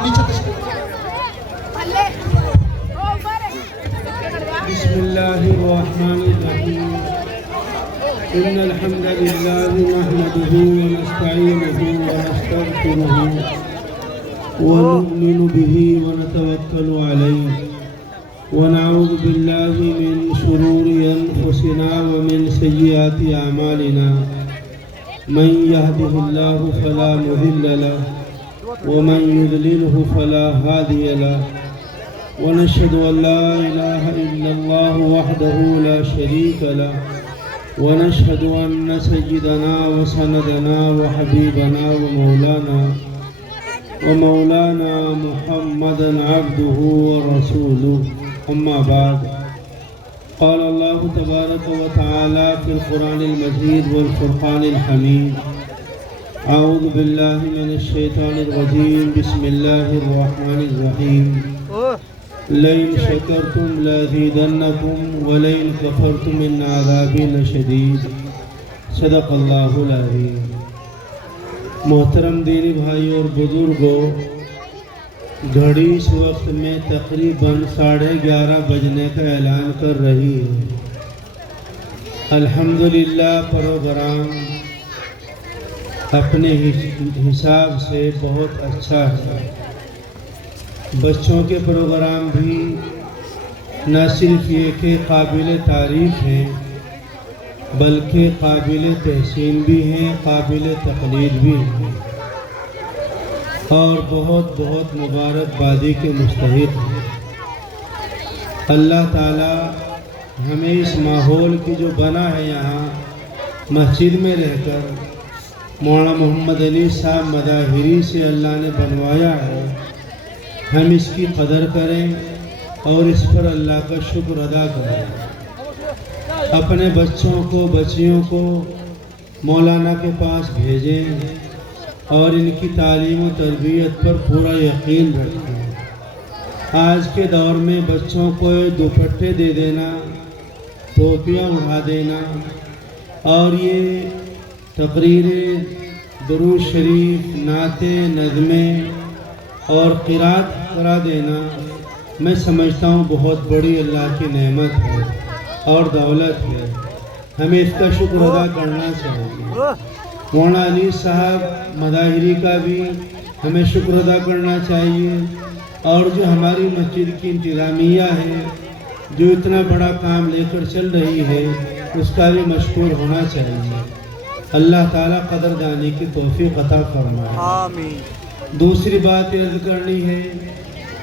آپ نیچے تشریف بسم اللہ الرحمن الرحیم ان الحمد للہ نحمده ونستعینه ونستغفره ونؤمن به ونتوکل علیہ ونعوذ باللہ من شرور انفسنا ومن سیئات اعمالنا من يهده الله فلا مضل له ومن يضلله فلا هادي له ونشهد أن لا إله إلا الله وحده لا شريك له ونشهد أن سيدنا وسندنا وحبيبنا ومولانا محمدا عبده ورسوله أما بعد قال الله تبارك وتعالى في القرآن المجيد والفرقان الحميد أعوذ بالله من الشيطان الرجيم بسم الله الرحمن الرحيم لئن شکرتم لازیدنکم ولئن کفرتم ان عذابی لشدید صدق اللہ العظیم۔ محترم دینی بھائی اور بزرگوں، گھڑی اس وقت میں تقریباً 11:30 بجنے کا اعلان کر رہی ہے۔ الحمدللہ پروگرام اپنے حساب سے بہت اچھا ہے۔ بچوں کے پروگرام بھی نہ صرف یہ کہ قابل تعریف ہیں بلکہ قابل تحسین بھی ہیں، قابل تقلید بھی ہیں اور بہت بہت مبارکبادی کے مستحق ہیں۔ اللہ تعالی ہمیں اس ماحول کی جو بنا ہے یہاں مسجد میں رہ کر مولانا محمد علی صاحب مظاہری سے اللہ نے بنوایا ہے، ہم اس کی قدر کریں اور اس پر اللہ کا شکر ادا کریں۔ اپنے بچوں کو بچیوں کو مولانا کے پاس بھیجیں اور ان کی تعلیم و تربیت پر پورا یقین رکھیں۔ آج کے دور میں بچوں کو دوپٹے دے دینا، ٹوپیاں اڑا دینا اور یہ تقریریں، درود شریف، نعتیں، نظمیں اور قرات کرا دینا میں سمجھتا ہوں بہت بڑی اللہ کی نعمت ہے اور دولت ہے، ہمیں اس کا شکر ادا کرنا چاہیے۔ مولانا علی صاحب مظاہری کا بھی ہمیں شکر ادا کرنا چاہیے اور جو ہماری مسجد کی انتظامیہ ہے جو اتنا بڑا کام لے کر چل رہی ہے اس کا بھی مشکور ہونا چاہیے۔ اللہ تعالیٰ قدردانی کی توفیق عطا فرمائے۔ آمین۔ دوسری بات عرض کرنی ہے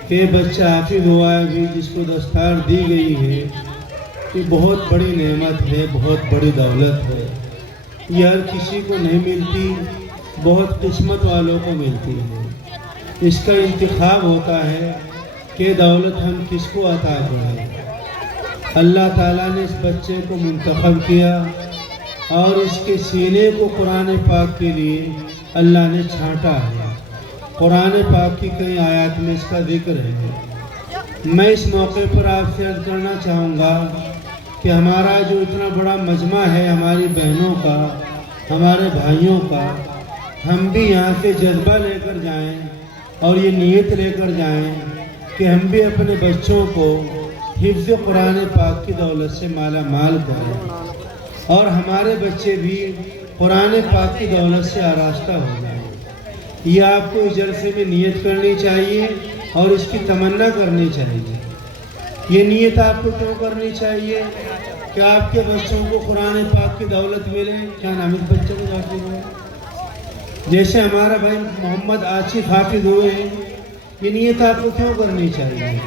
کہ بچہ حافظ ہوا ہے بھی جس کو دستار دی گئی ہے، یہ بہت بڑی نعمت ہے، بہت بڑی دولت ہے۔ یہ ہر کسی کو نہیں ملتی، بہت قسمت والوں کو ملتی ہے۔ اس کا انتخاب ہوتا ہے کہ دولت ہم کس کو عطا کریں۔ اللہ تعالیٰ نے اس بچے کو منتخب کیا اور اس کے سینے کو قرآن پاک کے لیے اللہ نے چھانٹا ہے۔ قرآن پاک کی کئی آیات میں اس کا ذکر ہے۔ میں اس موقع پر آپ سے عرض کرنا چاہوں گا کہ ہمارا جو اتنا بڑا مجمع ہے ہماری بہنوں کا، ہمارے بھائیوں کا، ہم بھی یہاں سے جذبہ لے کر جائیں اور یہ نیت لے کر جائیں کہ ہم بھی اپنے بچوں کو حفظ قرآن پاک کی دولت سے مالا مال کریں اور ہمارے بچے بھی قرآن پاک کی دولت سے آراستہ ہو جائیں۔ یہ آپ کو اس جلسے میں نیت کرنی چاہیے اور اس کی تمنا کرنی چاہیے۔ یہ نیت آپ کو کیوں کرنی چاہیے کہ آپ کے بچوں کو قرآن پاک کی دولت ملے؟ کیا نام اس بچے کو حافظ ہوئے؟ جیسے ہمارا بھائی محمد عاصف حافظ ہوئے ہیں، یہ نیت آپ کو کیوں کرنی چاہیے؟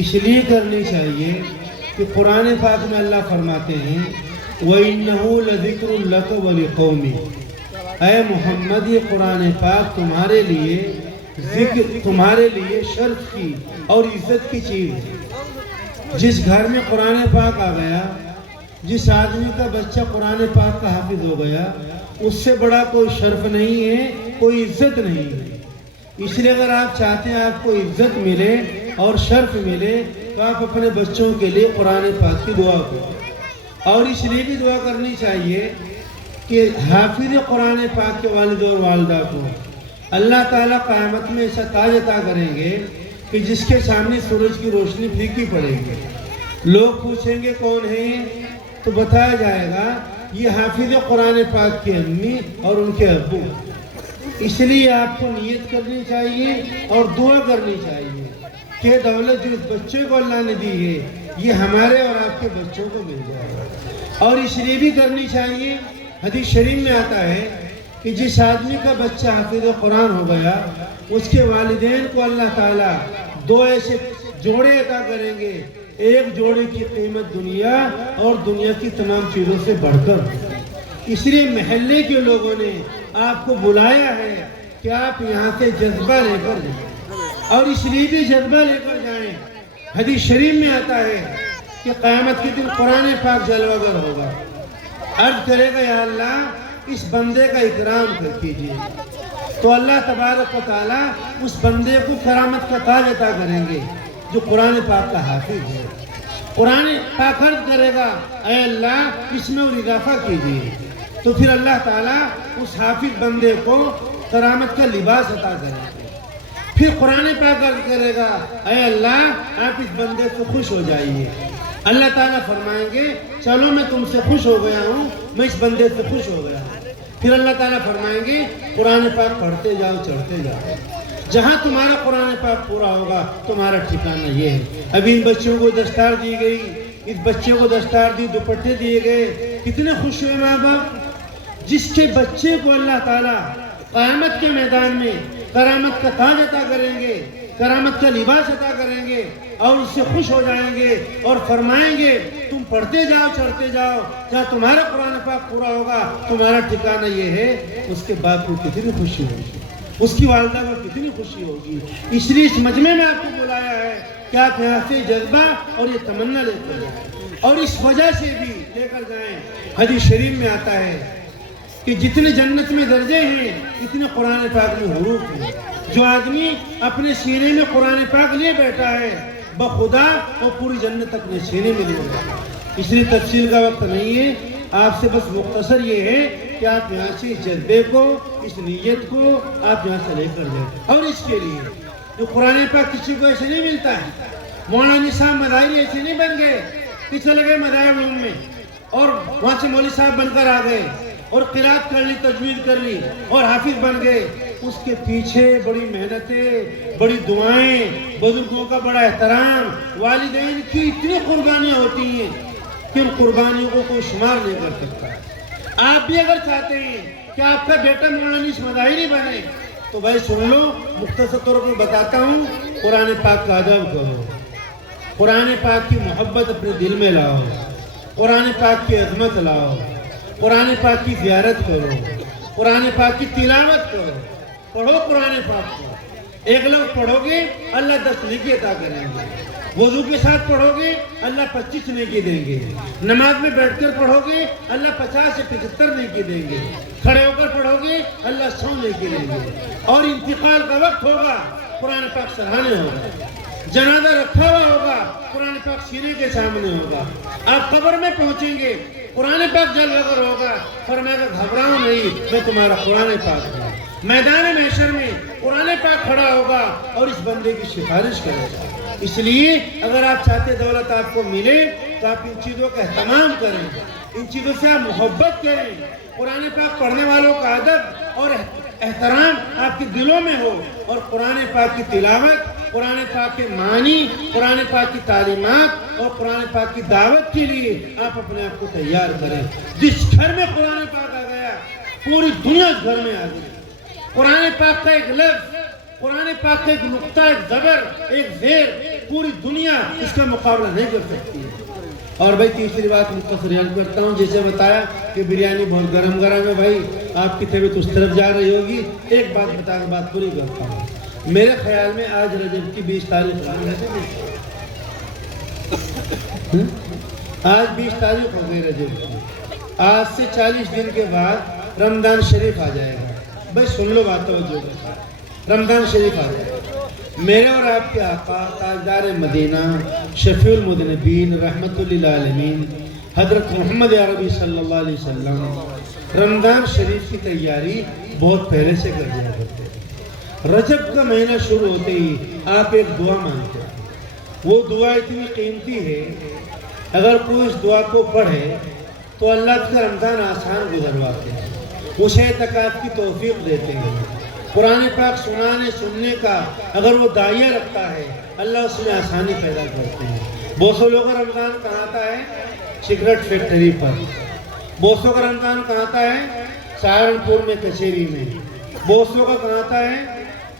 اس لیے کرنی چاہیے کہ قرآن پاک میں اللہ فرماتے ہیں وَإِنَّهُ لَذِكْرٌ لَكَ وَلِقَوْمِكَ، اے محمد یہ قرآن پاک تمہارے لیے ذکر، تمہارے لیے شرف کی اور عزت کی چیز ہے۔ جس گھر میں قرآن پاک آ گیا، جس آدمی کا بچہ قرآن پاک کا حافظ ہو گیا، اس سے بڑا کوئی شرف نہیں ہے، کوئی عزت نہیں ہے۔ اس لیے اگر آپ چاہتے ہیں آپ کو عزت ملے اور شرف ملے تو آپ اپنے بچوں کے لیے قرآن پاک کی دعا کریں، اور اس لیے بھی دعا کرنی چاہیے کہ حافظ قرآن پاک کے والد اور والدہ کو اللہ تعالیٰ قیامت میں ایسا تاج عطا کریں گے کہ جس کے سامنے سورج کی روشنی پھیکی پڑے گی. لوگ پوچھیں گے کون ہے یہ؟ تو بتایا جائے گا یہ حافظ قرآن پاک کی امی اور ان کے ابو. اس لیے آپ کو نیت کرنی چاہیے اور دعا کرنی چاہیے کہ دولت جو اس بچے کو اللہ نے دی ہے یہ ہمارے اور آپ کے بچوں کو مل جائے. اور اس لیے بھی کرنی چاہیے، حدیث شریف میں آتا ہے کہ جس آدمی کا بچہ حافظ قرآن ہو گیا اس کے والدین کو اللہ تعالیٰ 2 ایسے جوڑے عطا کریں گے. ایک جوڑے کی قیمت دنیا اور دنیا کی تمام چیزوں سے بڑھ کر. اس لیے محلے کے لوگوں نے آپ کو بلایا ہے کہ آپ یہاں سے جذبہ لے کر جائیں، اور اس لیے بھی جذبہ لے کر جائیں. حدیث شریف میں آتا ہے کہ قیامت کے دن قرآن پاک جلوہ گر ہوگا. عرض کرے گا یا اللہ اس بندے کا اکرام کر کیجیے، تو اللہ تبارک و تعالیٰ اس بندے کو کرامت کا تاج عطا کریں گے جو قرآن پاک کا حافظ ہے. قرآن پاک عرض کرے گا اے اللہ اس میں اور اضافہ کیجیے، تو پھر اللہ تعالیٰ اس حافظ بندے کو کرامت کا لباس عطا کریں گے. پھر قرآن پاک عرض کرے گا اے اللہ آپ اس بندے سے خوش ہو جائیے. اللہ تعالیٰ فرمائیں گے چلو میں تم سے خوش ہو گیا ہوں، میں اس بندے سے خوش ہو گیا ہوں. پھر اللہ تعالیٰ فرمائیں گے قرآن پاک پڑھتے جاؤ چڑھتے جاؤ. جہاں تمہارا قرآن پاک پورا ہوگا تمہارا ٹھکانہ یہ ہے. ابھی ان بچوں کو دستار دی گئی، اس بچے کو دستار دی، دوپٹے دیے گئے، کتنے خوش ہوئے ماں باپ. جس کے بچے کو اللہ تعالیٰ قیامت کے میدان میں کرامت کا تاج عطا کریں گے، کرامت کا لباس عطا کریں گے اور اس سے خوش ہو جائیں گے اور فرمائیں گے تم پڑھتے جاؤ چڑھتے جاؤ، جہاں تمہارا قرآن پاک پورا ہوگا تمہارا ٹھکانہ یہ ہے. اس کے باپ کو کتنی خوشی ہوگی، اس کی والدہ کو کتنی خوشی ہوگی. اس لیے اس مجمع میں آپ کو بلایا ہے کہ آپ یہاں سے جذبہ اور یہ تمنا لے کر جائیں اور اس وجہ سے بھی لے کر جائیں. حدیث شریف میں آتا ہے کہ جتنے جنت میں درجے ہیں اتنے قرآن پاک میں حروف ہیں. جو آدمی اپنے سینے میں قرآن پاک لیے بیٹھا ہے بخدا وہ پوری جنت اپنے سینے میں لیے بیٹھا ہے. اس لیے تفصیل کا وقت نہیں ہے، آپ سے بس مختصر یہ ہے کہ آپ یہاں سے اس جذبے کو، اس نیت کو آپ یہاں سے لے کر جائیں. اور اس کے لیے جو قرآن پاک کسی کو ایسے نہیں ملتا ہے. مولانا نظام مداحری ایسے نہیں بن گئے کہ چلے گئے مداحر روم میں اور وہاں سے مولوی صاحب بن کر آ گئے اور قرات کر لی، تجوید کر لی اور حافظ بن گئے. اس کے پیچھے بڑی محنتیں، بڑی دعائیں، بزرگوں کا بڑا احترام، والدین کی اتنی قربانیاں ہوتی ہیں کہ ان قربانیوں کو کوئی شمار نہیں کر سکتا. آپ بھی اگر چاہتے ہیں کہ آپ کا بیٹا مولانا مداحری بنے تو بھائی سن لو، مختصر طور پر بتاتا ہوں. قرآن پاک کا ادب کرو، قرآن پاک کی محبت اپنے دل میں لاؤ، قرآن پاک کی عظمت لاؤ، قرآن پاک کی زیارت کرو، قرآن پاک کی تلاوت کرو. پڑھو قرآن پاک کو. ایک لفظ پڑھو گے اللہ 10 نیکی عطا کریں گے. وضو کے ساتھ پڑھو گے اللہ 25 نیکی دیں گے. نماز میں بیٹھ کر پڑھو گے اللہ 50 سے 75 نیکی دیں گے. کھڑے ہو کر پڑھو گے اللہ 100 نیکی دیں گے. اور انتقال کا وقت ہوگا قرآن پاک سرہانے ہوگا. جنازہ رکھا ہوا ہوگا قرآن پاک سینے کے سامنے ہوگا. آپ قبر میں پہنچیں گے قرآن پاک جلوہ گر ہوگا. فرمائے گا گھبراؤ نہیں، میں تمہارا قرآن پاک ہوں. میدان محشر میں قرآن پاک کھڑا ہوگا اور اس بندے کی سفارش کرے گا. اس لیے اگر آپ چاہتے دولت آپ کو ملے تو آپ ان چیزوں کا اہتمام کریں، ان چیزوں سے آپ محبت کریں. قرآن پاک پڑھنے والوں کا ادب اور احترام آپ کے دلوں میں ہو اور قرآن پاک کی تلاوت، قرآن پاک کے معنی، قرآن پاک کی تعلیمات اور قرآن پاک کی دعوت کے لیے آپ اپنے آپ کو تیار کریں. جس گھر میں قرآن پاک آ گیا پوری دنیا اس گھر میں آ گئی. قرآن پاک کا ایک لفظ، قرآن پاک کا ایک نقطہ، ایک زبر، ایک زیر، پوری دنیا اس کا مقابلہ نہیں کر سکتی ہے. اور بھائی تیسری بات مختصر عرض کرتا ہوں. جیسے بتایا کہ بریانی بہت گرم گرم ہے، بھائی آپ کی طبیعت اس طرف جا رہی ہوگی. ایک بات بتا کر بات پوری کرتا ہوں. میرے خیال میں آج رجب کی 20 تاریخ آج 20 تاریخ ہو گئی رجب کی. آج سے 40 دن کے بعد رمضان شریف آ جائے گا. بھائی سن لو بات توجہ کے، رمضان شریف آ جائے گا. میرے اور آپ کے آقا تاجدار مدینہ شفیع المذنبین رحمت للعالمین حضرت محمد عربی صلی اللہ علیہ وسلم رمضان شریف کی تیاری بہت پہلے سے کر دیا کرتے ہیں. رجب کا مہینہ شروع ہوتے ہی آپ ایک دعا مانگتے ہیں. وہ دعا اتنی قیمتی ہے، اگر کوئی اس دعا کو پڑھے تو اللہ کا رمضان آسان گزرواتے ہیں، اسے اعتکاف کی توفیق دیتے ہیں. قرآن پاک سننے کا اگر وہ داعیہ رکھتا ہے، اللہ اس میں آسانی پیدا کرتے ہیں. بہت سے لوگوں کا رمضان کہاں آتا ہے؟ سگریٹ فیکٹری پر. بہت سو کا رمضان کہاں آتا ہے؟ سہارنپور میں کچہری میں. بہت سو کا کہاں آتا ہے؟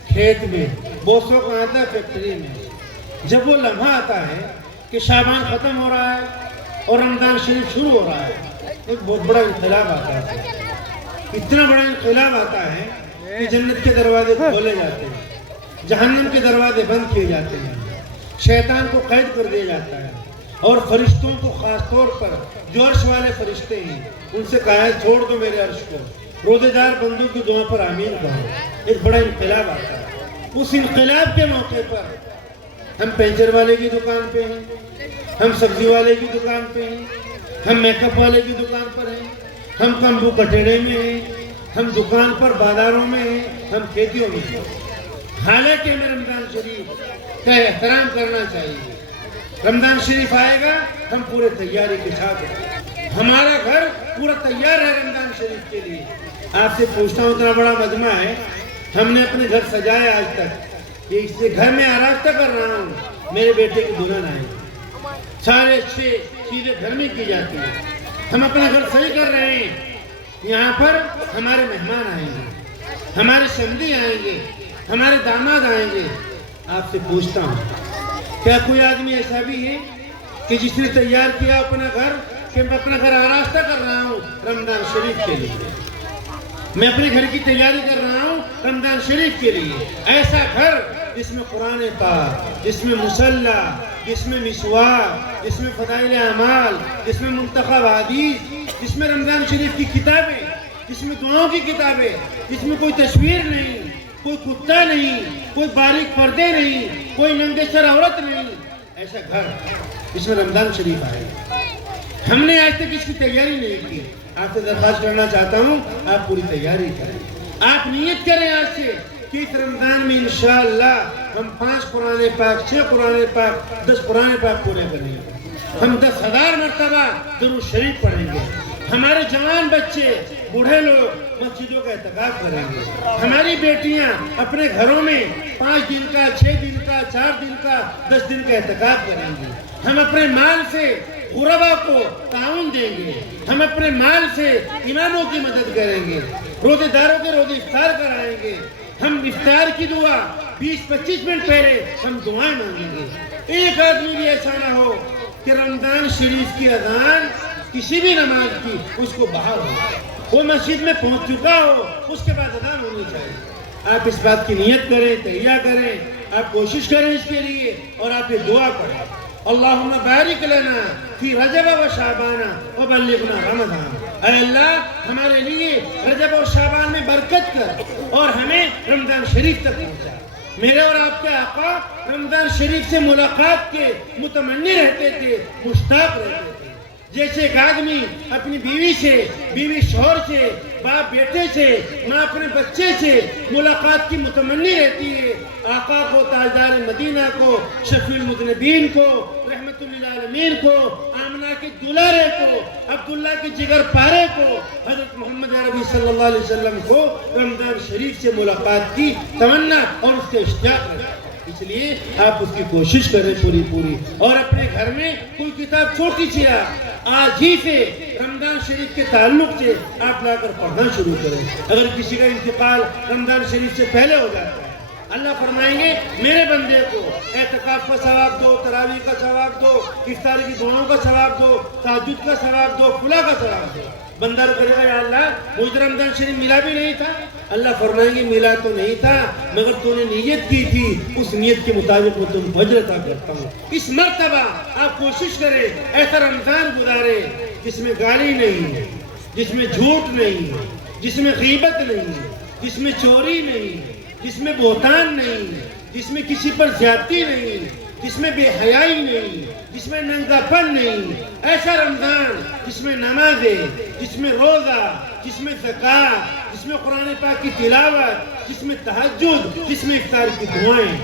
کھیت میں. بہت سو کہاں آتا ہے؟ فیکٹری میں. جب وہ لمحہ آتا ہے کہ شعبان ختم ہو رہا ہے اور رمضان شریف شروع ہو رہا ہے، ایک بہت بڑا انقلاب آتا ہے. اتنا بڑا انقلاب آتا ہے کہ جنت کے دروازے کھولے جاتے ہیں، جہنم کے دروازے بند کیے جاتے ہیں، شیطان کو قید کر دیا جاتا ہے، اور فرشتوں کو خاص طور پر جو عرش والے فرشتے ہیں ان سے کہا ہے چھوڑ دو میرے عرش کو، روزے دار بندوں کی دعا پر آمین کہو. ایک بڑا انقلاب آتا ہے. اس انقلاب کے موقع پر ہم پینچر والے کی دکان پہ ہیں، ہم سبزی والے کی دکان پہ ہیں، ہم میک اپ والے کی دکان پر ہیں، ہم کمبو کٹیڑے میں ہیں، ہم دکان پر بازاروں میں ہیں، ہم کھیتیوں میں ہیں. حالانکہ ہمیں رمضان شریف کا احترام کرنا چاہیے. رمضان شریف آئے گا ہم پورے تیاری کے ساتھ ہیں. ہمارا گھر پورا تیار ہے رمضان شریف کے لیے. آپ سے پوچھتا ہوں، اتنا بڑا مجمع ہے، ہم نے اپنے گھر سجایا آج تک. اس سے گھر میں آراستہ کر رہا ہوں، میرے بیٹے کی دلہن آئے، سارے اچھے چیزیں گھر میں کی جاتی ہیں. ہم اپنا گھر صحیح کر رہے ہیں. یہاں پر ہمارے مہمان آئیں گے، ہمارے سمدھی آئیں گے، ہمارے داماد آئیں گے. آپ سے پوچھتا ہوں، کیا کوئی آدمی ایسا بھی ہے کہ جس نے تیار کیا اپنا گھر کہ میں اپنا گھر آراستہ کر رہا ہوں رمضان شریف کے لیے، میں اپنے گھر کی تیاری کر رہا ہوں رمضان شریف کے لیے. ایسا گھر جس میں قرآن پاک، جس میں مصلی، جس میں مسواک، جس میں فضائل اعمال، جس میں منتخب حدیث، جس میں رمضان شریف کی کتابیں، جس میں دعاؤں کی کتابیں، جس میں کوئی تصویر نہیں، کوئی کتا نہیں، کوئی باریک پردے نہیں، کوئی ننگے سر عورت نہیں. ایسا گھر جس میں رمضان شریف آئے. ہم نے آج تک اس کی تیاری نہیں کی. آپ سے درخواست کرنا چاہتا ہوں، آپ پوری تیاری کریں. آپ نیت کریں آج سے کہ اس رمضان میں انشاءاللہ ہم 5 قرآن پاک، 6 قرآن پاک، 10 قرآن پاک پورے کریں گے. ہم 10,000 مرتبہ درود شریف پڑھیں گے. ہمارے جوان بچے، بوڑھے لوگ مسجدوں کا اعتکاف کریں گے. ہماری بیٹیاں اپنے گھروں میں 5 دن کا، 6 دن کا، 4 دن کا، 10 دن کا اعتکاف کریں گے. ہم اپنے مال سے غربا کو تعاون دیں گے. ہم اپنے مال سے اماموں کی مدد کریں گے. روزے داروں کے روزے افطار کرائیں گے. ہم افطار کی دعا 20-25 منٹ پہلے ہم دعائیں مانگیں گے. ایک آدمی بھی ایسا نہ ہو کہ رمضان شریف کی اذان کسی بھی نماز کی اس کو بحال ہو، وہ مسجد میں پہنچ چکا ہو، اس کے بعد اذان ہونی چاہیے. آپ اس بات کی نیت کریں، تیار کریں، آپ کوشش کریں اس کے لیے، اور آپ یہ دعا پڑھیں، اللہم بارک لنا فی رجب و شعبان و بلغنا رمضان. اے اللہ ہمارے لیے رجب اور شعبان میں برکت کر اور ہمیں رمضان شریف تک پہنچا. میرے اور آپ کے آقا رمضان شریف سے ملاقات کے متمنی رہتے تھے، مشتاق رہتے تھے. جیسے ایک آدمی اپنی بیوی سے، بیوی شوہر سے، باپ بیٹے سے، ماں اپنے بچے سے ملاقات کی متمنی رہتی ہے. آقا کو، تاجدار مدینہ کو، شفیع المذنبین کو، رحمت للعالمین کو، آمنہ کے دلارے کو، عبداللہ کے جگر پارے کو، حضرت محمد عربی صلی اللہ علیہ وسلم کو رمضان شریف سے ملاقات کی تمنا اور اس کے اشتیاق رہتا ہے. اس لیے آپ اس کی کوشش کریں پوری، اور اپنے گھر میں کوئی کتاب چھوٹی سی آج ہی سے رمضان شریف کے تعلق سے آپ لا کر پڑھنا شروع کریں. اگر کسی کا انتقال رمضان شریف سے پہلے ہو جاتا ہے، اللہ فرمائیں گے میرے بندے کو اعتکاف کا ثواب دو، تراویح کا ثواب دو، افطار کی دعاؤں کا ثواب دو، تہجد کا ثواب دو، فلاں کا ثواب دو. بندہ کرے گا یا اللہ مجھے رمضان شریف ملا بھی نہیں تھا. اللہ فرمائیں گے ملا تو نہیں تھا، مگر تو نے نیت کی تھی، اس نیت کے مطابق میں تم اجر عطا کرتا ہوں. اس مرتبہ آپ کوشش کریں ایسا رمضان گزارے جس میں گالی نہیں، جس میں جھوٹ نہیں، جس میں غیبت نہیں، جس میں چوری نہیں، جس میں بہتان نہیں، جس میں کسی پر زیادتی نہیں، جس میں بے حیائی نہیں، جس میں ننگا پن نہیں. ایسا رمضان جس میں نمازیں، جس میں روزہ، جس میں زکوٰۃ، جس میں قرآن پاک کی تلاوت، جس میں تہجد، جس میں افطار کی دعائیں،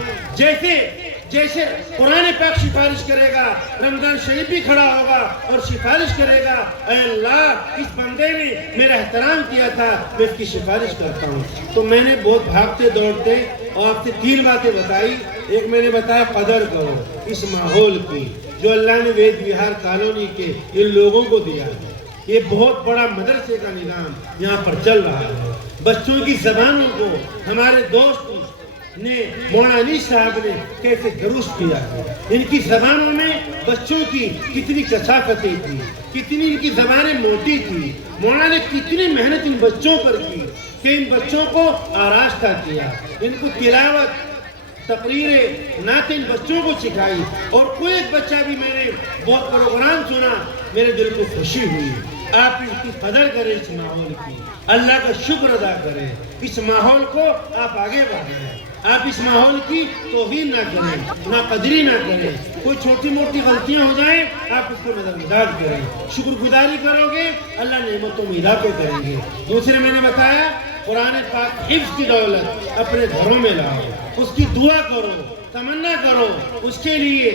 جیسے قرآن پاک سفارش کرے گا، رمضان شریف بھی کھڑا ہوگا اور سفارش کرے گا، اے اللہ اس بندے نے میرا احترام کیا تھا، میں اس کی سفارش کرتا ہوں۔ تو میں نے بہت بھاگتے دوڑتے اور آپ سے 3 باتیں بتائی۔ ایک میں نے بتایا قدر کرو اس ماحول کی جو اللہ نے وید وہار کالونی کے ان لوگوں کو دیا ہے۔ یہ بہت بڑا مدرسے کا نظام یہاں پر چل رہا ہے۔ بچوں کی زبانوں کو ہمارے دوست نے مولانا صاحب نے کیسے درست کیا ہے۔ ان کی زبانوں میں بچوں کی کتنی کثافتیں تھی، کتنی ان کی زبانیں موٹی تھی۔ مولانا نے کتنی محنت ان بچوں پر کی کہ ان بچوں کو آراستہ کیا، ان کو تلاوت، تقریریں، نعتیں بچوں کو سکھائی۔ اور کوئی ایک بچہ بھی میں نے بہت پروگرام سنا، میرے دل کو خوشی ہوئی۔ آپ اس کی قدر کریں، اس ماحول کی اللہ کا شکر ادا کریں۔ اس ماحول کو آپ آگے بڑھائیں، آپ اس ماحول کی توہین نہ کریں، نہ قدری نہ کریں۔ کوئی چھوٹی موٹی غلطیاں ہو جائیں آپ اس کو نظر انداز کریں، شکر گزاری کرو گے اللہ نعمتوں میں اضافے کریں گے۔ دوسرے میں نے بتایا قرآن پاک حفظ کی دولت اپنے گھروں میں لاؤ، اس کی دعا کرو، تمنا کرو، اس کے لیے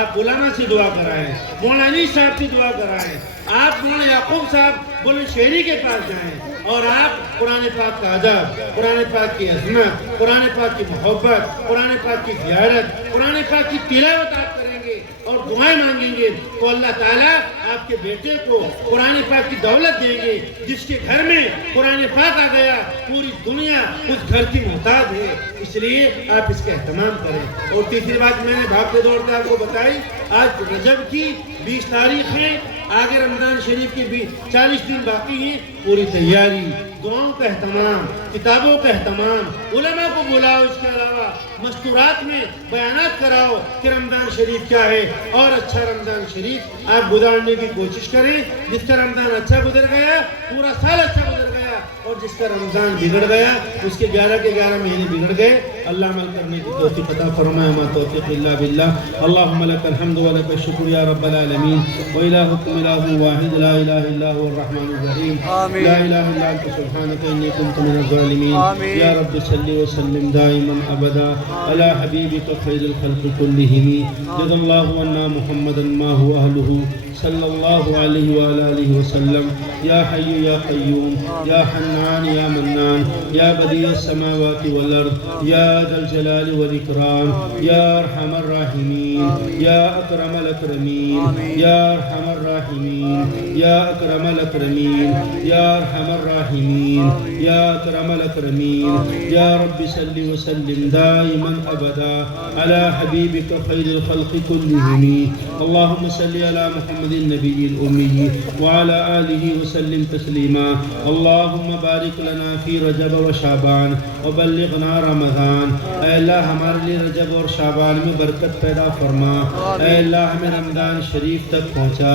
آپ علماء سے دعا کرائیں، مولانا صاحب سے دعا کرائیں، آپ مولانا یعقوب صاحب بلند شہری کے پاس جائیں اور آپ قرآن پاک کا ادب، قرآن پاک کی عظمت، قرآن پاک کی محبت، قرآن پاک کی زیارت، قرآن پاک کی تلاوت آپ کریں گے اور دعائیں مانگیں گے تو اللہ تعالیٰ آپ کے بیٹے کو قرآن پاک کی دولت دیں گے۔ جس کے گھر میں قرآن پاک آ گیا پوری دنیا اس گھر کی محتاج ہے، اس لیے آپ اس کا اہتمام کریں۔ اور تیسری بات میں نے بھاگتے دوڑتے آپ کو بتائی، آج رجب کی 20 تاریخ ہے، آگے رمضان شریف کی 40 دن باقی ہیں۔ پوری تیاری، دعاؤں کا اہتمام، کتابوں کا اہتمام، علماء کو بلاؤ، اس کے علاوہ مستورات میں بیانات کراؤ کہ رمضان شریف کیا ہے، اور اچھا رمضان شریف آپ گزارنے کی کوشش کریں۔ جس کا رمضان اچھا گزر گیا پورا سال اچھا گزر گیا، اور جس کا رمضان بگڑ گیا اس کے 11 کے 11 مہینے بگڑ گئے۔ اللہ عمل کرنے کی توفیق عطا فرمائے، ما توفیق الا باللہ۔ اللهم لك الحمد ولك الشكر يا رب العالمين، وإلهكم إله واحد لا إله إلا هو الرحمن الرحيم، لا إله إلا أنت سبحانك إني كنت من الظالمين۔ يا رب صل وسلم دائما أبدا على حبيبك خير الخلق كلهم، جزا الله عنا محمدا ما هو أهله صلى الله عليه وعلى آله وسلم۔ يا حي يا قيوم يا حنان يا منان يا بديع السماوات والأرض يا ذا الجلال والإكرام، يا أرحم الراحمين يا أكرم الأكرمين يا أرحم الراحمين يا أكرم الأكرمين يا أرحم الراحمين يا أكرم الأكرمين۔ يا رب صل وسلم دائما أبدا على حبيبك خير الخلق كلهم۔ اللهم صل على محمد النبي الأمي وعلى آله وسلم تسليما۔ اللهم بارك لنا في رجب وشعبان وبلغنا رمضان۔ اے اللہ ہمارے لیے رجب اور شعبان میں برکت پیدا فرما، اے اللہ ہمیں رمضان شریف تک پہنچا،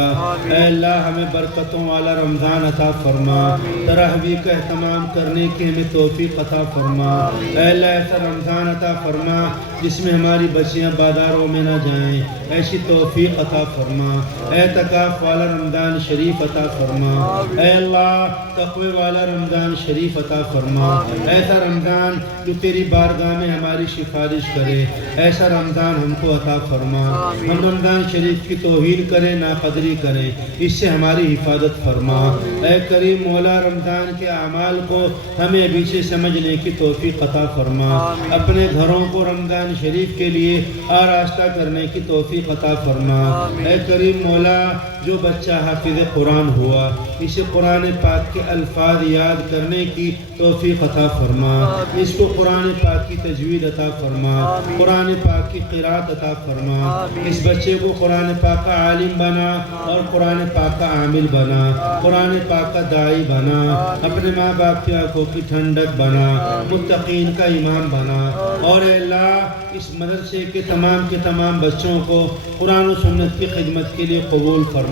اے اللہ ہمیں برکتوں والا رمضان عطا فرما، تراویح کا اہتمام کرنے کی ہمیں توفیق عطا فرما، اے اللہ ایسا رمضان عطا فرما جس میں ہماری بچیاں بازاروں میں نہ جائیں، ایسی توفیق عطا فرما، اعتکاف والا رمضان شریف عطا فرما، اے اللہ تقوی والا رمضان شریف عطا فرما، ایسا رمضان جو تیری بارگاہ میں ہماری سفارش کرے، ایسا رمضان ہم کو عطا فرما۔ ہم رمضان شریف کی توہین کریں، ناقدری کریں، اس سے ہماری حفاظت فرما۔ اے کریم مولا رمضان کے اعمال کو ہمیں ابھی سے سمجھنے کی توفیق عطا فرما، اپنے گھروں کو رمضان شریف کے لیے آراستہ کرنے کی توفیق عطا فرما۔ اے کریم مولا جو بچہ حافظ قرآن ہوا اسے قرآن پاک کے الفاظ یاد کرنے کی توفیق عطا فرما، اس کو قرآن پاک کی تجوید عطا فرما، قرآن پاک کی قرات عطا فرما، اس بچے کو قرآن پاک کا عالم بنا اور قرآن پاک کا عامل بنا، قرآن پاک کا داعی بنا، اپنے ماں باپ کی آنکھوں کی ٹھنڈک بنا، متقین کا امام بنا۔ اور اے اللہ اس مدرسے کے تمام بچوں کو قرآن و سنت کی خدمت کے لیے قبول فرما۔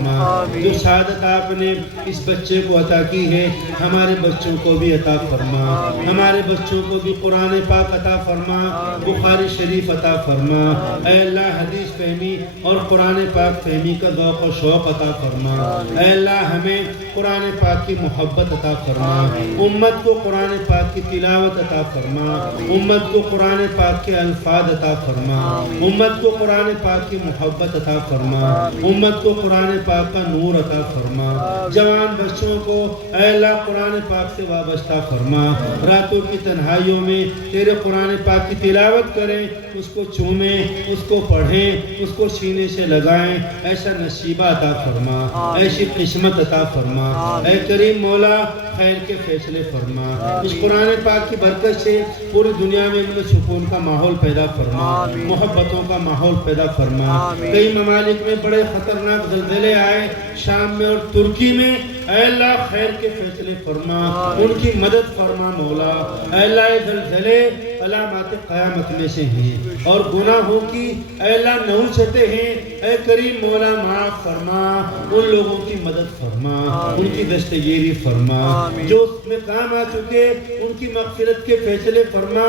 جو سعادت آپ نے اس بچے کو عطا کی ہے ہمارے بچوں کو بھی عطا فرما، ہمارے بچوں کو بھی قرآن پاک عطا فرما, بخاری شریف عطا فرما. اے اللہ حدیث فہمی اور قرآن پاک فہمی کا ذوق و شوق عطا فرما. اے اللہ ہمیں قرآن پاک کی محبت عطا فرما. امت کو قرآن پاک کی تلاوت عطا فرما. امت کو قرآن پاک کے الفاظ عطا فرما. امت کو قرآن پاک کی محبت عطا فرما. امت کو قرآن پاک کا نور عطا فرما. جوان بچوں کو اے اللہ قرآن پاک سے وابستہ فرما. راتوں کی تنہائیوں میں تیرے قرآن پاک کی تلاوت کریں, اس کو چومیں, اس کو پڑھیں, اس کو سینے سے لگائیں. ایسا نصیبہ عطا فرما, ایسی قسمت عطا فرما. اے کریم مولا خیر کے فیصلے فرما. اس قرآن پاک کی برکت سے پوری دنیا میں امن و سکون کا ماحول پیدا فرما, محبتوں کا ماحول پیدا فرما. کئی ممالک میں بڑے خطرناک زلزلے آئے, شام میں اور ترکی میں. اے اللہ خیر کے فیصلے فرما, ان کی مدد فرما مولا. اے اللہ یہ زلزلے علامات قیامت میں سے ہیں اور گناہوں کی اے اللہ نحوستیں ہیں. اے کریم مولا معاف فرما, ان لوگوں کی مدد فرما, ان کی دستگیری فرما. جو اس میں کام آ چکے ان کی مغفرت کے فیصلے فرما,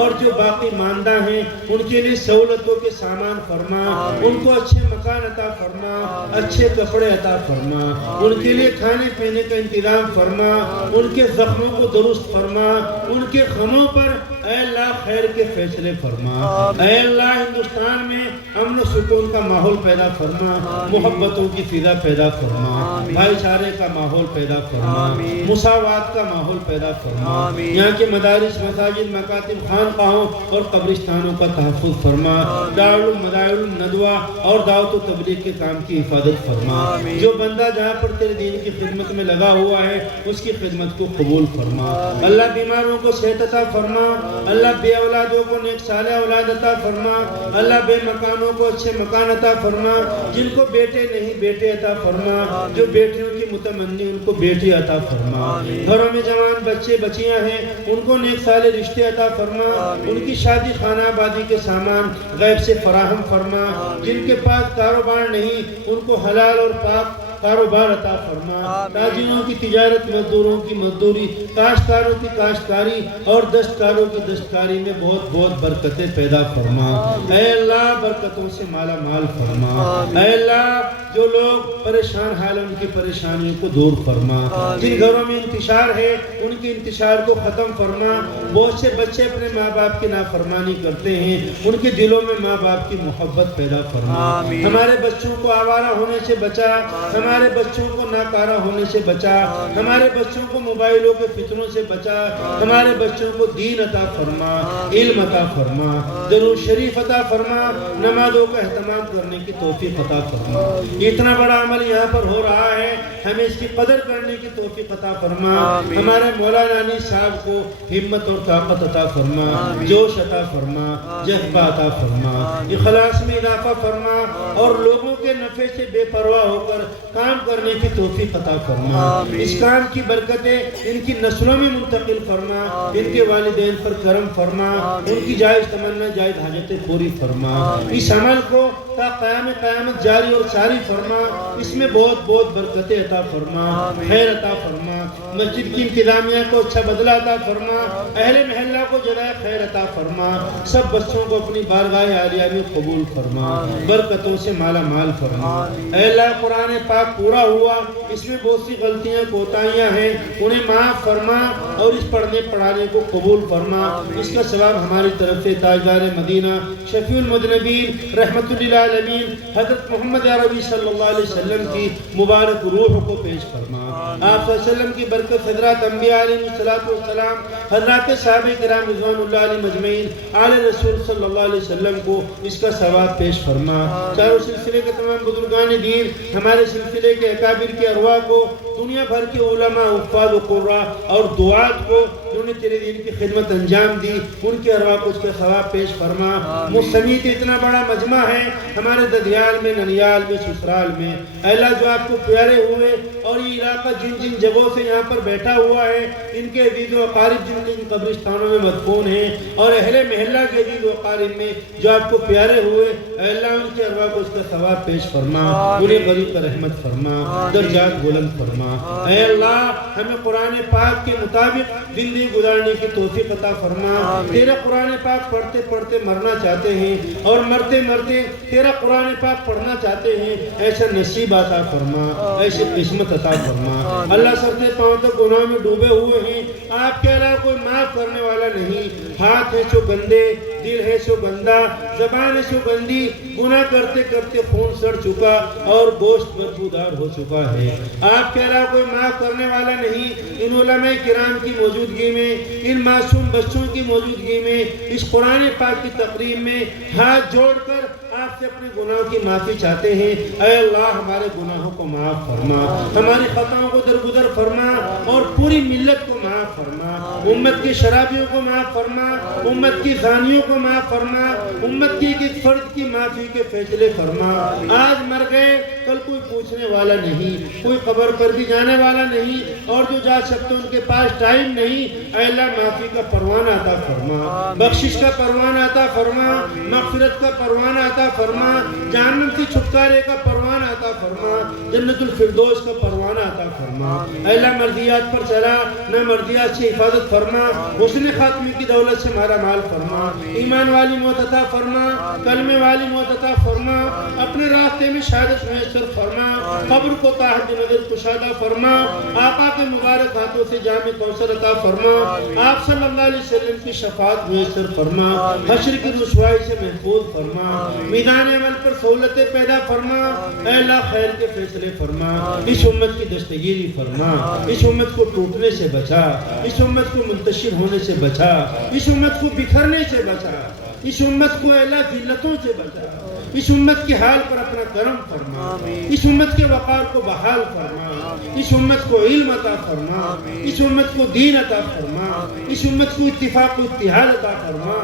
اور جو باقی ماندہ ہیں ان کے لیے سہولتوں کے سامان فرما. ان کو اچھے مکان عطا فرما, اچھے کپڑے عطا فرما. ان کے لیے کھانے پینے کا انتظام فرما. ان کے زخموں کو درست فرما. ان کے غموں پر اے اللہ خیر کے فیصلے فرما. اے اللہ ہندوستان میں امن و سکون کا ماحول پیدا فرما, محبتوں کی فضا پیدا فرما, بھائی چارے کا ماحول پیدا فرما, مساوات کا ماحول پیدا فرما. یہاں کے مدارس, مساجد, مکاتب, خانقاہوں اور قبرستانوں کا تحفظ فرما. دارالعلوم, مدارس ندوہ اور دعوت و تبلیغ کے کام کی حفاظت فرما. جو بندہ جہاں پر تیرے دین کی خدمت میں لگا ہوا ہے اس کی خدمت کو قبول فرما. اللہ بیماروں کو صحت عطا فرما. اللہ بے اولادوں کو نیک صالح اولاد عطا فرما. اللہ بے مکانوں کو اچھے مکان عطا فرما. جن کو بیٹے نہیں بیٹے عطا فرما. جو بیٹیوں کی متمنی ان کو بیٹی عطا فرما. گھروں میں جوان بچے بچیاں ہیں ان کو نیک صالح رشتے عطا فرما. ان کی شادی خانہ آبادی کے سامان غیب سے فراہم فرما. جن کے پاس کاروبار نہیں ان کو حلال اور پاک کاروبار عطا فرما. تاجروں کی تجارت, مزدوروں کی مزدوری, کاشتکاروں کی کاشتکاری اور دستکاروں کی دستکاری میں بہت بہت برکتیں پیدا فرما. اے اللہ برکتوں سے مالا مال فرما. اے اللہ جو لوگ پریشان حال ان کی پریشانیوں کو دور فرما. جن گھروں میں انتشار ہے ان کے انتشار کو ختم فرما. بہت سے بچے اپنے ماں باپ کی نافرمانی کرتے ہیں, ان کے دلوں میں ماں باپ کی محبت پیدا فرما. ہمارے بچوں کو آوارہ ہونے سے بچا, ہمارے بچوں کو ناکارہ ہونے سے بچا, ہمارے بچوں کو موبائلوں کے فتنوں سے بچا. ہمارے بچوں کو دین عطا فرما, علم عطا فرما, درود شریف عطا فرما, نمازوں کا اہتمام کرنے کی توفیق عطا فرما. اتنا بڑا عمل یہاں پر ہو رہا ہے, ہمیں اس کی قدر کرنے کی توفیق عطا فرما. ہمارے مولانا نانی صاحب کو ہمت اور طاقت عطا فرما, جوش عطا فرما, جذبہ عطا فرما, اخلاص میں اضافہ فرما, اور لوگوں کے نفع سے بے پرواہ ہو کر کام کرنے کی توفیق عطا فرما. اس کام کی برکتیں ان کی نسلوں میں منتقل فرما. ان کے والدین پر کرم فرما. ان کی جائز تمنا, جائز حاجتیں پوری فرما. اس عمل کو تا قیامت جاری اور ساری فرما. اس میں بہت بہت برکتیں عطا فرما, خیر عطا فرما. مسجد کی انتظامیہ کو اچھا بدلہ عطا فرما. اہل محلہ کو جزائے خیر عطا فرما. سب بچوں کو اپنی بارگاہ عالیہ میں قبول فرما, برکتوں سے مالا مال فرما. اے اللہ قرآن پاک پورا ہوا, اس میں بہت سی غلطیاں کوتاہیاں ہیں, انہیں معاف فرما اور اس پڑھنے پڑھانے کو قبول فرما. اس کا ثواب ہماری طرف سے تاجدار مدینہ شفیع المذنبین رحمت للعالمین حضرت محمد عربی صلی اللہ علیہ وسلم کی مبارک روح کو پیش فرما. آپ صلی اللہ علیہ وسلم کی برکت حضرات انبیاء علیہ السلام, حضرات صحابہ کرام رضوان اللہ علیہ مجمعین, آل رسول صلی اللہ علیہ وسلم کو اس کا ثواب پیش فرما. چاروں سلسلے کے تمام بزرگان دین, ہمارے سلسلے کے اکابر کے ارواح کو, دنیا بھر کے علماء, حفاظ و قراء اور دعات کو جنہوں نے تیرے دین کی خدمت انجام دی, ان کے ارواح کو اس کا ثواب پیش فرما. مستمید اتنا بڑا مجمع ہے ہمارے ددیال میں, ننیال میں, سسرال میں. اے اللہ جو آپ کو پیارے ہوئے اور یہ علاقہ جن جن جگہوں سے یہاں پر بیٹھا ہوا ہے, ان کے عزیز و اقارب جن کے قبرستانوں میں مدفون ہیں, اور اہل محلہ کے عزیز و اقارب میں جو آپ کو پیارے ہوئے, اے اللہ ان کے ارواح کو اس کا ثواب پیش فرما. انہیں غریب پر رحمت فرما, درجات بلند فرما. اے اللہ ہمیں قرآن پاک کے مطابق زندگی گزارنے کی توفیق عطا فرما. تیرا قرآن پاک پڑھتے پڑھتے مرنا چاہتے ہیں اور مرتے مرتے تیرا قرآن پاک پڑھنا چاہتے ہیں, ایسا نصیب عطا فرما, ایسی قسمت عطا فرما. اللہ سر سے پاؤں تک گناہ میں ڈوبے ہوئے ہیں, آپ کے علاوہ کوئی معاف کرنے والا نہیں. ہاتھ ہے سو گندے, دل ہے سو گندا, زبان ہے سو گندی, گناہ کرتے کرتے خون سڑ چکا اور گوشت بدبودار ہو چکا ہے. آپ کے علاوہ کوئی معاف کرنے والا نہیں. ان علماء کرام کی موجودگی میں, ان معصوم بچوں کی موجودگی میں, اس قرآن پاک کی تقریب میں ہاتھ جوڑ کر آپ سے اپنے گناہوں کی معافی چاہتے ہیں. اے اللہ ہمارے گناہوں کو معاف فرما, ہماری خطاؤں کو درگزر فرما اور پوری ملت کو معاف فرما. امت کی شرابیوں کو معاف فرما, امت کی زانیوں کو معاف فرما, امت کی ایک فرد کی معافی کے فیصلے فرما. آج مر گئے کل کوئی پوچھنے والا نہیں, کوئی قبر پر بھی جانے والا نہیں, اور جو جا سکتے ان کے پاس ٹائم نہیں. اے اللہ معافی کا پروانہ عطا فرما, بخشش کا پروانہ عطا فرما, مغفرت کا پروانہ عطا فرما, جہنم سے چھٹکارے کا پروانہ عطا فرما, جنت الفردوس کا پروانہ عطا فرما. اے اللہ مرضیات پر چلا, نہ مرضیات سے حفاظت فرما, حسن خاتمے کی دولت سے ہمارا مال فرما, ایمان والی موت عطا فرما, کلمے والی موت عطا فرما, اپنے راستے میں شہادت میسر فرما, قبر کو تحت نظر کشادہ فرما, آقا کے مبارک ہاتھوں سے جام کوثر عطا فرما, آپ صلی اللہ علیہ وسلم کی شفاعت میسر فرما, حشر کی رسوائی سے محفوظ فرما, میدان عمل پر سہولتیں پیدا فرما. اے اللہ خیر کے فیصلے فرما, اس امت کی دستگیری فرما, اس امت کو ٹوٹنے سے بچا, اس امت کو منتشر ہونے سے بچا, اس امت کو بکھرنے سے بچا, اس امت کو اللہ ذلتوں سے بچا, اس امت کے حال پر اپنا کرم فرما, اس امت کے وقار کو بحال فرما, اس امت کو علم عطا فرما, اس امت کو دین عطا فرما, اس امت کو اتفاق و اتحاد عطا فرما,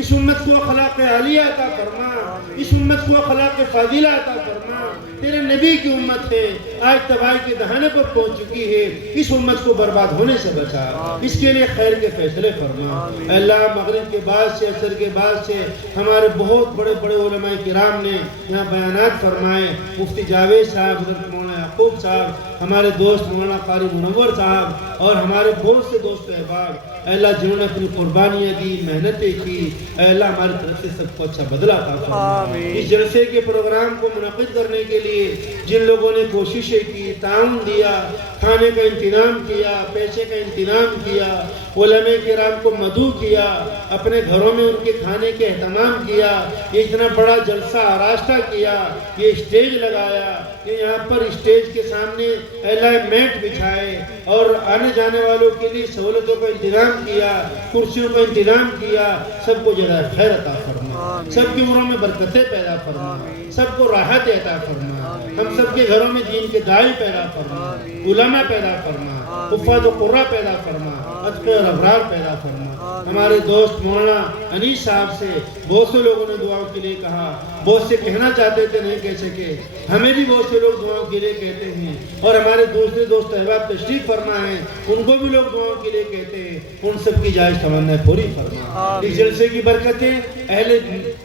اس امت کو اخلاق عالیہ عطا فرما, اس امت کو اخلاق فاضلہ عطا فرما. تیرے نبی کی امت ہے, آج تباہی کے دہانے پر پہنچ چکی ہے, اس امت کو برباد ہونے سے بچا, اس کے لیے خیر کے فیصلے فرما. اے اللہ مغرب کے بعد سے, عصر کے بعد سے ہمارے بہت بڑے بڑے علماء کرام نے یہاں بیانات فرمائے. مفتی جاوید صاحب, حضرت مولانا یعقوب صاحب, ہمارے دوست مولانا قاری منور صاحب اور ہمارے بہت سے دوست احباب, اے اللہ جنہوں نے اپنی قربانیاں دی, محنتیں کی, اے اللہ ہماری طرف سے سب کو اچھا بدلہ عطا فرما. اس جلسے کے پروگرام کو منعقد کرنے کے لیے جن لوگوں نے کوششیں کی, تعاون دیا, کھانے کا انتظام کیا, پیسے کا انتظام کیا, علماء کرام کو مدعو کیا, اپنے گھروں میں ان کے کھانے کے اہتمام کیا, یہ اتنا بڑا جلسہ آراستہ کیا, یہ اسٹیج لگایا, یہ یہاں پر اسٹیج کے سامنے اللہ میٹ بچھائے اور آنے جانے والوں کے لیے سہولتوں کا انتظام کیا, کرسیوں کا انتظام کیا. سب کو جزائے خیر عطا فرما, سب کی عمروں میں برکتیں پیدا فرما, سب کو راحت عطا فرما. ہم سب کے گھروں میں دین کے داعی پیدا فرما, علماء پیدا فرما, حفاظ و قراء پیدا فرما, اتقیاء اور ابرار پیدا فرما. ہمارے دوست مولانا انیس صاحب سے بہت سے لوگوں نے دعاؤں کے لیے کہا, بہت سے کہنا چاہتے تھے نہیں کہہ سکے, ہمیں بھی بہت سے لوگ دعاؤں کے لیے کہتے ہیں, اور ہمارے دوسرے دوست احباب تشریف فرما ہیں, ان کو بھی لوگ دعاؤں کے لیے کہتے ہیں. ان سب کی جائز تمنا پوری فرما. اس جلسے کی برکتیں اہل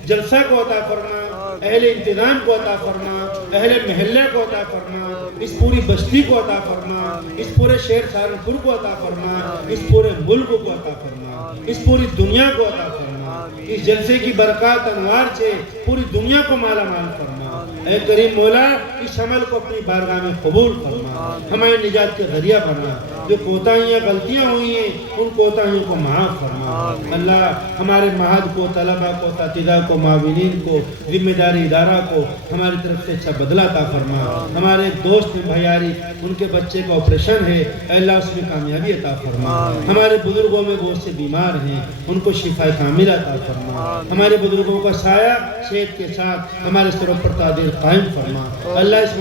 جلسہ کو عطا فرما, اہل انتظام کو عطا فرما, اہل محلے کو عطا فرما, اس پوری بستی کو عطا فرما, اس پورے شہر سہارنپور کو عطا فرما, اس پورے ملک کو عطا فرما, اس پوری دنیا کو عطا فرما. اس جلسے کی برکات انوار سے پوری دنیا کو مالا مال فرما. اے کریم مولا, اس عمل کو اپنی بارگاہ میں قبول فرما, ہمارے نجات کے ذریعہ بنا. جو کوتاہیاں غلطیاں ہوئی ہیں ان کوتاہیوں کو معاف فرما. اللہ ہمارے معہد کو, طلبہ کو, اساتذہ کو, معاونین کو, ذمہ داری ادارہ کو ہماری طرف سے اچھا بدلہ عطا فرما. ہمارے دوست بھیاری, ان کے بچے کا آپریشن ہے, اے اللہ اس میں کامیابی عطا فرما. ہمارے بزرگوں میں بہت سے بیمار ہیں, ان کو شفا کاملہ عطا فرما. ہمارے بزرگوں کا سایہ صحت کے ساتھ ہمارے سروں پر تعدیر قائم فرما. اللہ اس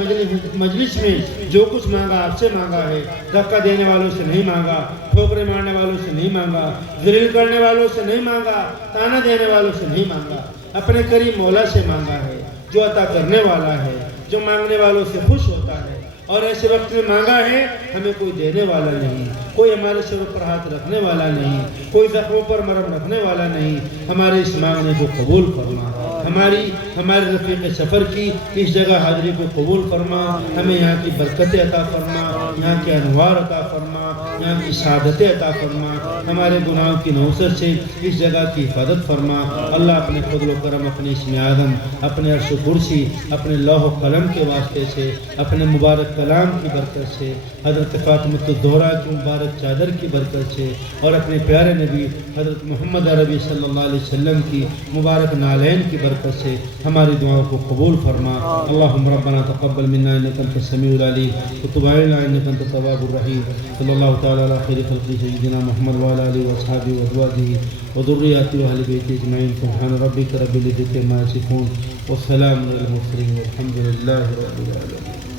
مجلس میں جو کچھ مانگا آپ سے مانگا ہے, دھکا دینے والوں سے نہیں مانگا, ٹھوکرے مارنے والوں سے نہیں مانگا, ذلیل کرنے والوں سے نہیں مانگا, تانا دینے والوں سے نہیں مانگا, اپنے کریم مولا سے مانگا ہے جو عطا کرنے والا ہے, جو مانگنے والوں سے خوش ہوتا ہے. اور ایسے وقت میں مانگا ہے, ہمیں کوئی دینے والا نہیں, کوئی ہمارے سروں پر ہاتھ رکھنے والا نہیں, کوئی زخموں پر مرہم رکھنے والا نہیں. ہمارے اس مانگنے کو قبول فرما. ہمارے رفیق سفر کی اس جگہ حاضری کو قبول فرما. ہمیں یہاں کی برکتیں عطا فرما, یہاں کے انوار عطا فرما, یہاں کی سعادتیں عطا فرما، ہمارے گناہوں کی نوسط سے اس جگہ کی حفاظت فرما۔ اللہ اپنے فضل و کرم، اپنے اسم اعظم، اپنے عرش و کرسی، اپنے لوح و قلم کے واسطے سے، اپنے مبارک کلام کی برکت سے، حضرت فاطمۃ الزہرا کی مبارک چادر کی برکت سے، اور اپنے پیارے نبی حضرت محمد عربی صلی اللہ علیہ وسلم کی مبارک نالین کی برکت سے ہماری دعاؤں کو قبول فرما۔ اللہم ربنا تقبل منا انک انت السمیع العلیم وتب علینا انک انت التواب الرحیم۔ صلی اللہ تعالی علی خیر خلقہ سیدنا محمد وعلی آلہ واصحابہ وازواجہ وذریاتہ واہل بیتہ اجمعین۔ سبحان ربک رب العزۃ عما یصفون والسلام علی المرسلین والحمد للہ رب العالمین۔